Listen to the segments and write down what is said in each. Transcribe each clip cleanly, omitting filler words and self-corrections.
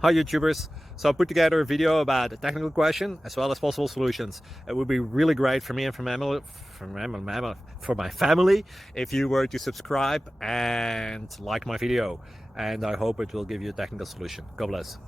Hi YouTubers. So I put together a video about a technical question as well as possible solutions. It would be really great for me and for my family if you were to subscribe and like my video, and I hope it will give you a technical solution. God bless.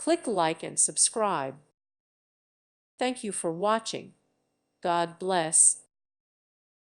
Click like and subscribe. Thank you for watching. God bless.